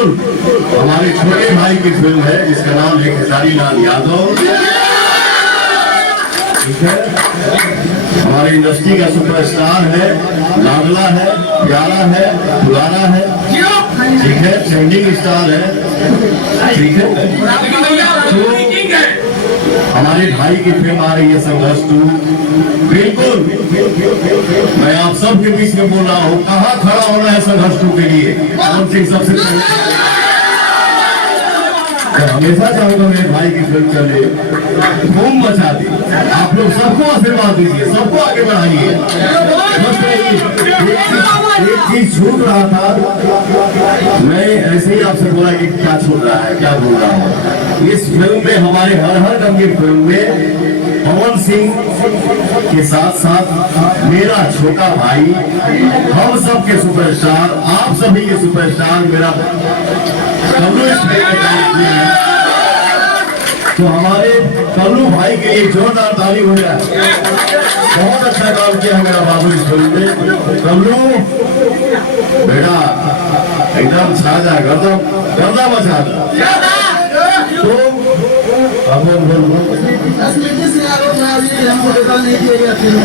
बिल्कुल हमारे छोटे भाई की फिल्म है जिसका नाम है खेसारी लाल यादव। ठीक है, हमारी इंडस्ट्री का सुपरस्टार है, लाडला है, प्यारा है, दुलारा है। ठीक है, ट्रेंडिंग स्टार है। ठीक है, तो हमारे भाई की फिल्म आ रही है संघर्ष 2। बिल्कुल मैं आप सब के बीच में बोल रहा हूँ, कहाँ खड़ा होना है संघर्ष 2 के लिए। कौन सी सबसे पहले हमेशा चाहूंगा मेरे भाई की फिल्म चले, धूम मचा दी। आप लोग सबको आशीर्वाद दीजिए, सबको आगे बढ़ाइए। बस एक चीज छूट रहा था, मैं ऐसे ही आपसे बोला कि क्या छूट रहा है, क्या बोल रहा हूँ। इस फिल्म में हमारे हर गम फिल्म में पवन सिंह के साथ साथ मेरा छोटा भाई, हम सब के सुपरस्टार, आप सभी के सुपरस्टार मेरा कल्लू इस फिल्म में काम किया है। तो हमारे कल्लू भाई के लिए जोरदार ताली हो जाए। बहुत अच्छा काम किया है मेरा बाबू इस फिल्म में। कल्लू बेटा एकदम छा जा, गर्दा मचा जा। तो अब हमको देखा नहीं किया गया फिल्म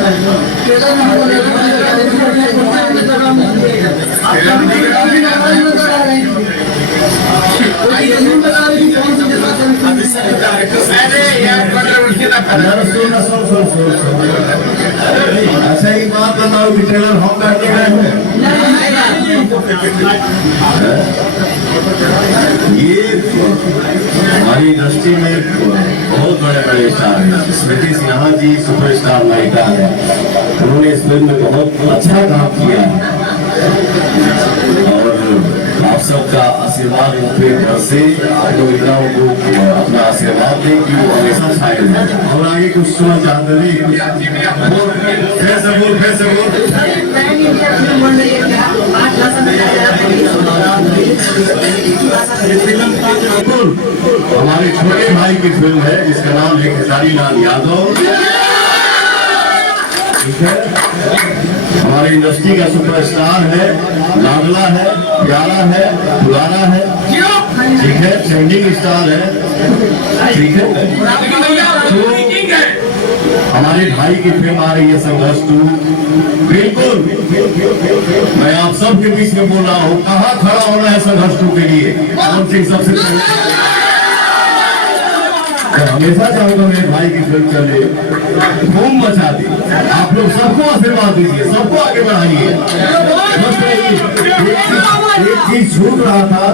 अच्छा एक बात बताओ कि ट्रेलर हम करके गए हैं। ये हमारी इंडस्ट्री में बहुत बड़े स्टार हैं। स्मृति सिन्हा जी सुपरस्टार नायिका है, उन्होंने इस फिल्म में बहुत अच्छा काम किया है और आप सबका आशीर्वाद उनके घर से आप लोग इतना उनको अपना आशीर्वाद दें कि वो हमेशा छाए रहें। और आगे कुछ सुना चाहते थे, फिर से बोल। हमारे छोटे भाई की फिल्म है जिसका नाम है खेसारी लाल यादव। ठीक है, हमारी इंडस्ट्री का सुपरस्टार है, लाडला है, प्यारा है, दुलारा है। ठीक है, ट्रेंडिंग स्टार है। ठीक है, तो हमारे भाई की फिल्म आ रही है संघर्ष 2। बिल्कुल मैं आप सब के बीच में बोल रहा हूँ, कहाँ खड़ा होना है संघर्ष 2 के लिए। कौन सी सबसे पहले हमेशा चाहूंगा मेरे भाई की फिल्म चले, धूम मचा दी। आप लोग सबको आशीर्वाद दीजिए, सबको आगे बढ़ाइए। बस एक चीज छूट रहा था,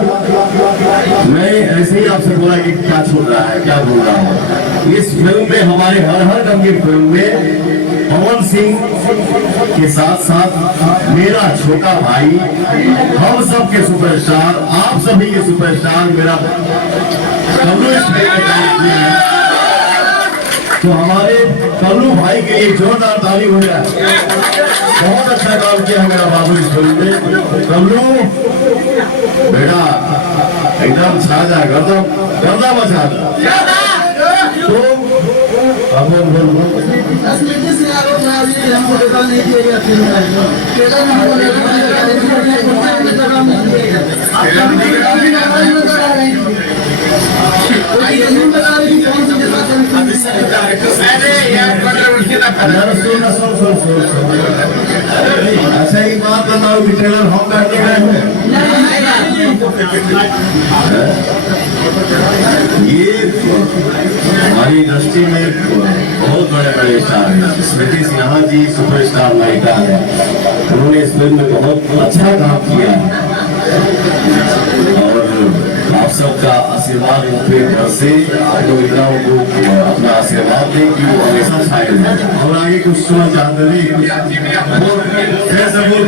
मैं ऐसे ही आपसे बोला कि क्या छूट रहा है, क्या बोल रहा हूँ। इस फिल्म में हमारे हर गम फिल्म में पवन सिंह के साथ साथ मेरा छोटा भाई, हम सब के सुपरस्टार, आप सभी के सुपरस्टार मेरा कल्लू इस फिल्म में काम किया है। तो हमारे कल्लू भाई के लिए जोरदार ताली हो जाए। बहुत अच्छा काम किया है मेरा बाबू इस फिल्म में। कल्लू बेटा एकदम छा जा, गर्दा मचा जा। तो अब हमको देखा नहीं किया गया फिल्म अच्छा एक बात बताओ कि ट्रेलर हम करके गए हैं। ये हमारी इंडस्ट्री में बहुत बड़े स्टार हैं। स्मृति सिन्हा जी सुपरस्टार नायिका है, उन्होंने इस फिल्म में बहुत अच्छा काम किया है और आप सबका आशीर्वाद उनके घर से आप लोग इतना उनको अपना आशीर्वाद दें कि वो हमेशा छाए रहें। और आगे कुछ सुना चाहते थे, फिर से बोल।